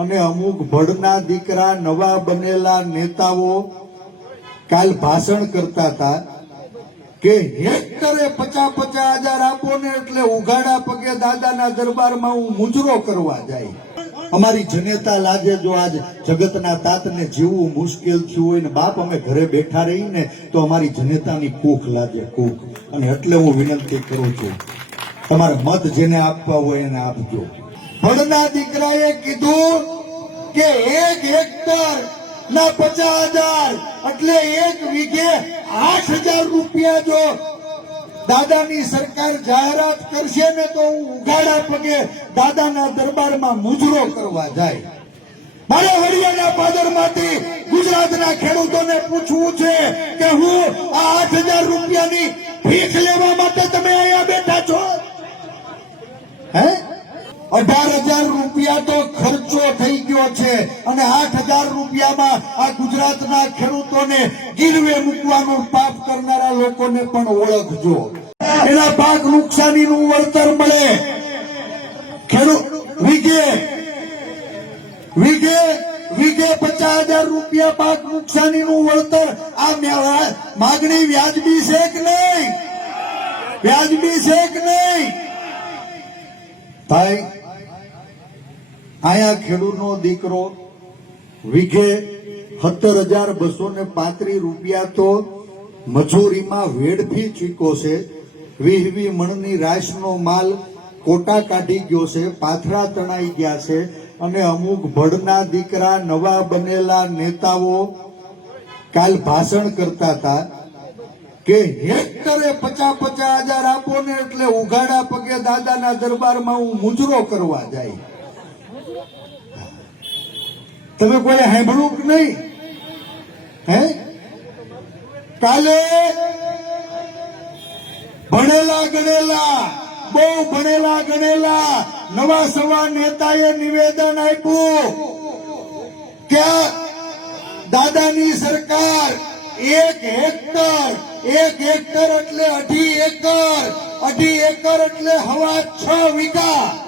અને અમુક ભડના દીકરા, નવા બનેલા નેતાઓ કાલ ભાષણ કરતા હતા કે હેક્ટરે પચા પચાસ હજાર આપો ને એટલે ઉઘાડા પગે દાદાના દરબારમાં હું મુજરો કરવા જાય. અમારી જનેતા લાજે જો આજ જગતના તાતને જીવવું મુશ્કેલ થયું હોય ને બાપ અમે ઘરે બેઠા રહીને તો અમારી જનેતાની કૂખ લાગે કૂખ. અને એટલે હું વિનંતી કરું છું, તમારે મત જેને આપવા હોય એને આપજો. ભણના દીકરાએ કીધું કે એક હેક્ટર ના પચાસ હજાર, એટલે એક વીઘે આઠ હજાર રૂપિયા જો દાદાની સરકાર જાહેરાત કરશે ને તો હું ઉઘાડા પગે દાદાના દરબારમાં મુજરો કરવા જાય. મારે હરિયાણા પાદરમાંથી ગુજરાતના ખેડૂતોને પૂછવું છે કે હું આ આઠ હજાર રૂપિયાની ભીખ લેવા માટે તમે અહીંયા બેઠા છો? હે? અઢાર હજાર રૂપિયા તો ખર્ચો થઈ ગયો છે અને આઠ હજાર રૂપિયામાં આ ગુજરાતના ખેડૂતોને ગીરવે મૂકવાનું પાપ કરનારા લોકોને પણ ઓળખજો. એના પાક નુકસાનીનું વળતર મળે. ખેડૂત વીઘે વીઘે વીઘે પચાસ હજાર રૂપિયા પાક નુકસાનીનું વળતર. આ માગણી વ્યાજબી છે કે નહીં? વ્યાજબી છે કે નહીં? ભાઈ આયા ખેડૂતનો દીકરો વીઘે સત્તર હજાર બસો ને પાંત્રીસ રૂપિયા તો મજૂરીમાં વેડફી ચૂક્યો છે. વીહ વી મણની રાશનો માલ કોટા કાઢી ગયો છે, પાથરા તણાઈ ગયા છે અને અમુક ભડના દીકરા, નવા બનેલા નેતાઓ કાલ ભાષણ કરતા હતા કે હેક્ટરે પચાસ પચાસ હજાર આપો ને એટલે ઉઘાડા પગે દાદાના દરબારમાં હું મુજરો કરવા જાય. તમે કોઈ સાંભળ્યું કે નહીં? હે? કાલે ભણેલા ગણેલા, બહુ ભણેલા ગણેલા, નવા સવા નેતાએ નિવેદન આપ્યું કે દાદાની સરકાર એક હેક્ટર એક હેક્ટર એટલે અઢી એકર અઢી એકર એટલે હવા છ વીઘા.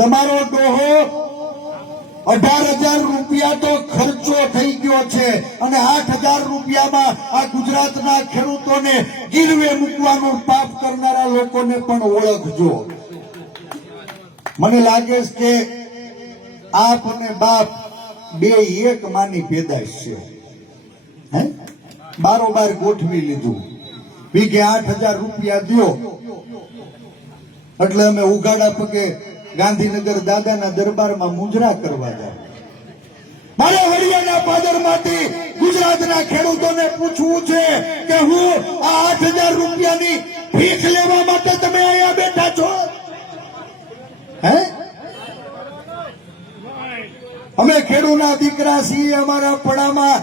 તમારો ડોહો અઢાર હજાર રૂપિયા તો ખર્ચો થઈ ગયો છે અને આઠ હજાર રૂપિયામાં આ ગુજરાતના ખેડૂતોને ગીરવે મૂકવાનું પાપ કરનારા લોકોને પણ ઓળખજો. મને લાગે છે કે આપ અને બાપ બે એક માની પેદાશ છે. હે? બારોબાર ગોઠવી લીધું. વીઘે આઠ હજાર રૂપિયા દ્યો. એટલે અમે ઉગાડા પગે ગાંધીનગર દાદાના દરબારમાં મુજરા કરવા જાય. મારે હરિયાણા પાદરમાંથી ગુજરાતના ખેડૂતોને પૂછવું છે કે હું આ આઠ હજાર રૂપિયાની ભીખ લેવા માટે તમે અહીંયા બેઠા છો? હે? અમે ખેડૂના દીકરા છીએ, અમારા પડામાં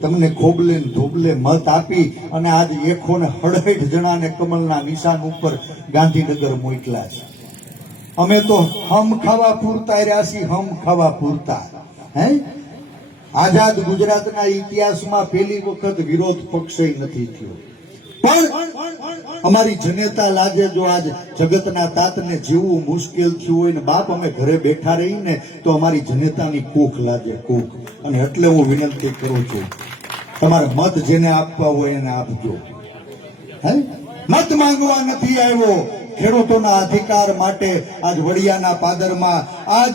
તમને ખોબલે ધોબલે મત આપી અને આજ એકો ને હડહેઠ જણાને કમલના નિશાન ઉપર ગાંધીનગર મોકલા છે. અમે તો હમ ખાવા પૂરતા રહ્યા હમ ખાવા પૂરતા. હે? આઝાદ ગુજરાતના ઇતિહાસમાં પહેલી વખત વિરોધ પક્ષ નથી થયો. પણ અમારી જનેતા લાજે જો આજ જગતના તાતને જીવવું મુશ્કેલ થયું હોય ને બાપ અમે ઘરે બેઠા રહીને તો અમારી જનેતાની કોખ લાગે કોખ અને એટલે હું વિનંતી કરું છું તમારે મત જેને આપવા હોય એને આપજો. મત માંગવા નથી આવ્યો. ખેડૂતોના અધિકાર માટે આજ વડિયાના પાદરમાં આજ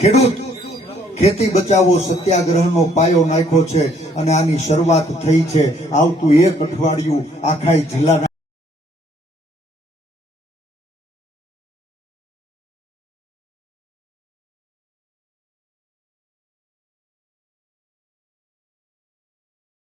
ખેડૂત ખેતી બચાવો સત્યાગ્રહનો પાયો નાખ્યો છે અને આની શરૂઆત થઈ છે. આવતું એક અઠવાડિયું આખા જિલ્લાના